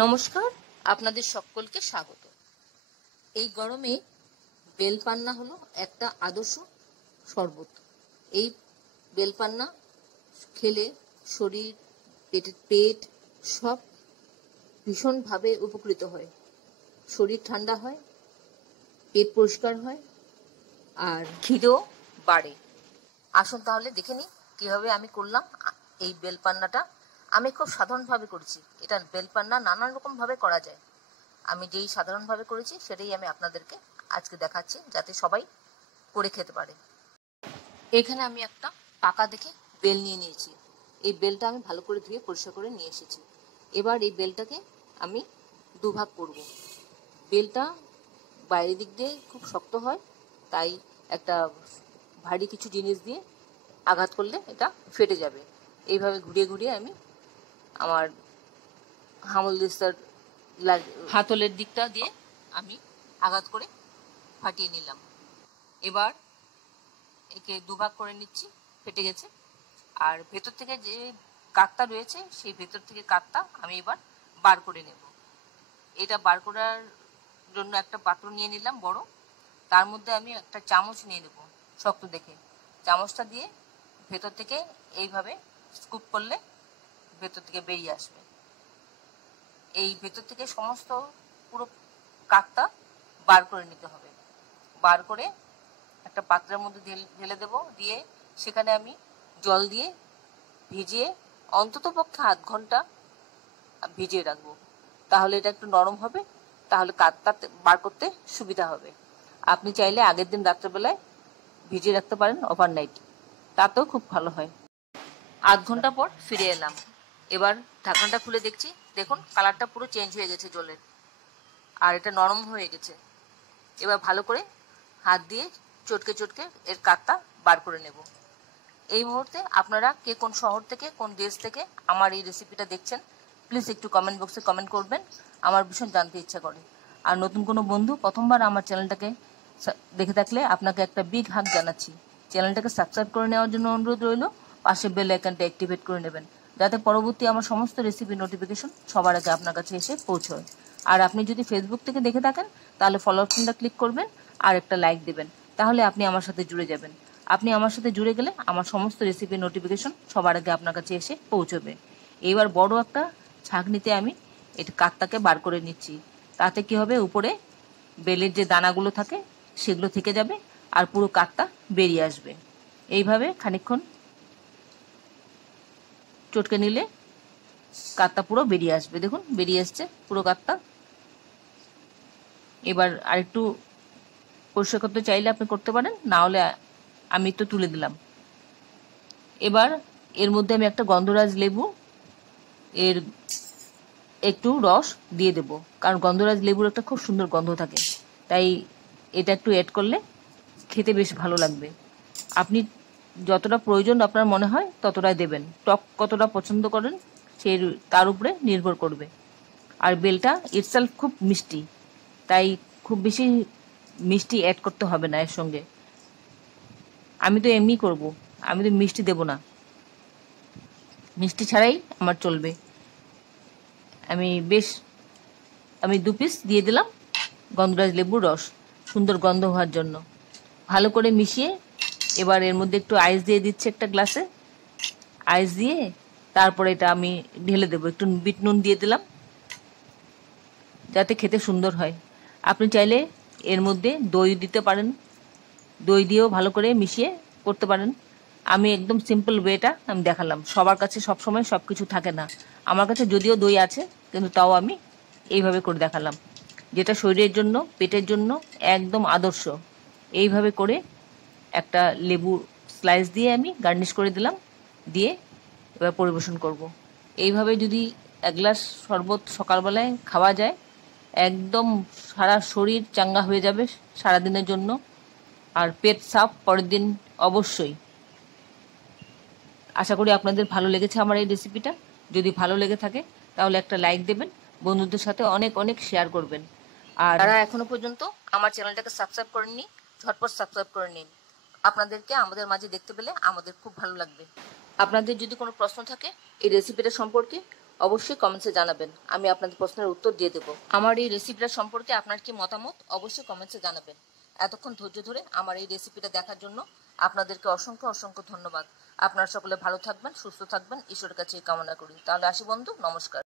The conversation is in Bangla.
নমস্কার, আপনাদের সকলকে স্বাগত। এই গরমে বেলপান্না হলো একটা আদর্শ শরবত। এই বেলপান্না খেলে শরীর, পেট সব ভীষণভাবে উপকৃত হয়। শরীর ঠান্ডা হয়, পেট পরিষ্কার হয়, আর খিদেও বাড়ে। আসুন তাহলে দেখে নিই কিভাবে আমি করলাম এই বেলপান্নাটা। আমি খুব সাধারণভাবে করেছি। এটা বেলপান্না নানান রকম ভাবে করা যায়। আমি যেই সাধারণভাবে করেছি সেটাই আমি আপনাদেরকে আজকে দেখাচ্ছি, যাতে সবাই করে খেতে পারে। এখানে আমি একটা পাকা দেখে বেল নিয়ে নিয়েছি। এই বেলটা আমি ভালো করে ধুয়ে পরিষ্কার করে নিয়ে এসেছি। এবার এই বেলটাকে আমি দুভাগ করব। বেলটা বাইরের দিক দিয়ে খুব শক্ত হয়, তাই একটা ভারী কিছু জিনিস দিয়ে আঘাত করলে এটা ফেটে যাবে। এইভাবে ঘুরিয়ে ঘুরিয়ে আমি আমার হাতলের দিকটা দিয়ে আমি আঘাত করে ফাটিয়ে নিলাম। এবার একে দুভাগ করে নিচ্ছি, ফেটে গেছে। আর ভেতর থেকে যে কাতটা রয়েছে সেই ভেতর থেকে কাতটা আমি এবার বার করে নেব। এটা বার করার জন্য একটা পাত্র নিয়ে নিলাম বড়। তার মধ্যে আমি একটা চামচ নিয়ে নেব শক্ত দেখে। চামচটা দিয়ে ভেতর থেকে এইভাবে স্কুপ করলে ভেতর থেকে বেরিয়ে আসবে। এই ভেতর থেকে সমস্ত পুরো কাকটা বার করে নিতে হবে। বার করে একটা পাত্রের মধ্যে ঢেলে দেব, দিয়ে সেখানে আমি জল দিয়ে ভিজিয়ে অন্তত পক্ষে আধ ঘন্টা ভিজিয়ে রাখবো। তাহলে এটা একটু নরম হবে, তাহলে কাকটা বার করতে সুবিধা হবে। আপনি চাইলে আগের দিন রাত্রেবেলায় ভিজিয়ে রাখতে পারেন ওভারনাইট, তাতেও খুব ভালো হয়। আধ ঘন্টা পর ফিরে এলাম। এবার ঢাকনাটা খুলে দেখছি, দেখুন কালারটা পুরো চেঞ্জ হয়ে গেছে জলের, আর এটা নরম হয়ে গেছে। এবার ভালো করে হাত দিয়ে চটকে চটকে এর কাতটা বার করে নেব। এই মুহূর্তে আপনারা কে কোন শহর থেকে, কোন দেশ থেকে আমার এই রেসিপিটা দেখছেন, প্লিজ একটু কমেন্ট বক্সে কমেন্ট করবেন। আমার ভীষণ জানতে ইচ্ছা করে। আর নতুন কোনো বন্ধু প্রথমবার আমার চ্যানেলটাকে দেখে থাকলে আপনাকে একটা বিগ হাগ জানাচ্ছি। চ্যানেলটাকে সাবস্ক্রাইব করে নেওয়ার জন্য অনুরোধ রইল। পাশে বেল আইকনটা অ্যাক্টিভেট করে নেবেন, যাতে পরবর্তী আমার সমস্ত রেসিপি নোটিফিকেশন সবার আগে আপনার কাছে এসে পৌঁছয়। আর আপনি যদি ফেসবুক থেকে দেখে থাকেন তাহলে ফলো অপশনটা ক্লিক করবেন আর একটা লাইক দেবেন, তাহলে আপনি আমার সাথে জুড়ে যাবেন। আপনি আমার সাথে জুড়ে গেলে আমার সমস্ত রেসিপির নোটিফিকেশন সবার আগে আপনার কাছে এসে পৌঁছবে। এবার বড় একটা ছাঁকনিতে আমি এটা কাতটাকে বার করে নিচ্ছি। তাতে কি হবে, উপরে বেলের যে দানাগুলো থাকে সেগুলো থেকে যাবে আর পুরো কাতটা বেরিয়ে আসবে। এইভাবে খানিকক্ষণ চটকে নিলে কাতটা পুরো বেরিয়ে আসবে। দেখুন বেরিয়ে আসছে পুরো কাতটা। এবার আরেকটু পরিষ্কার করতে চাইলে আপনি করতে পারেন, না হলে আমি তো তুলে দিলাম। এবার এর মধ্যে আমি একটা গন্ধরাজ লেবু এর একটু রস দিয়ে দেব, কারণ গন্ধরাজ লেবুর একটা খুব সুন্দর গন্ধ থাকে, তাই এটা একটু অ্যাড করলে খেতে বেশ ভালো লাগবে। আপনি যতটা প্রয়োজন আপনার মনে হয় ততটাই দেবেন। টক কতটা পছন্দ করেন সেই তার উপরে নির্ভর করবে। আর বেলটা ইটসেলফ খুব মিষ্টি, তাই খুব বেশি মিষ্টি অ্যাড করতে হবে না এর সঙ্গে। আমি তো এমনি করব, আমি তো মিষ্টি দেব না, মিষ্টি ছাড়াই আমার চলবে। আমি 2 পিস দিয়ে দিলাম গন্ধরাজ লেবুর রস, সুন্দর গন্ধ হওয়ার জন্য। ভালো করে মিশিয়ে এবার এর মধ্যে একটু আইস দিয়ে দিচ্ছি একটা গ্লাসে। আইস দিয়ে তারপরে এটা আমি ঢেলে দেবো। একটু বিট নুন দিয়ে দিলাম যাতে খেতে সুন্দর হয়। আপনি চাইলে এর মধ্যে দই দিতে পারেন, দই দিয়েও ভালো করে মিশিয়ে করতে পারেন। আমি একদম সিম্পল ওয়েটা আমি দেখালাম। সবার কাছে সবসময় সব কিছু থাকে না, আমার কাছে যদিও দই আছে, কিন্তু তাও আমি এইভাবে করে দেখালাম, যেটা শরীরের জন্য, পেটের জন্য একদম আদর্শ। এইভাবে করে একটা লেবু স্লাইস দিয়ে আমি গার্নিশ করে দিলাম, দিয়ে এবার পরিবেশন করব। এইভাবে যদি এক গ্লাস শরবত সকালবেলায় খাওয়া যায়, একদম সারা শরীর চাঙ্গা হয়ে যাবে সারাদিনের জন্য, আর পেট সাফ পরের দিন অবশ্যই। আশা করি আপনাদের ভালো লেগেছে আমার এই রেসিপিটা। যদি ভালো লেগে থাকে তাহলে একটা লাইক দেবেন, বন্ধুদের সাথে অনেক অনেক শেয়ার করবেন। আর যারা এখনো পর্যন্ত আমার চ্যানেলটাকে সাবস্ক্রাইব করেননি, ঝটপট সাবস্ক্রাইব করে নিন। আপনাদেরকে আমাদের মাঝে দেখতে পেলে আমাদের খুব ভালো লাগবে। আপনাদের যদি কোনো প্রশ্ন থাকে এই রেসিপিটা সম্পর্কে, অবশ্যই কমেন্টসে জানাবেন, আমি আপনাদের প্রশ্নের উত্তর দিয়ে দেব। আমার এই রেসিপিটা সম্পর্কে আপনার কি মতামত অবশ্যই কমেন্টসে জানাবেন। এতক্ষণ ধৈর্য ধরে আমার এই রেসিপিটা দেখার জন্য আপনাদেরকে অসংখ্য অসংখ্য ধন্যবাদ। আপনারা সকলে ভালো থাকবেন, সুস্থ থাকবেন, ঈশ্বরের কাছে কামনা করি। তাহলে আসি বন্ধু, নমস্কার।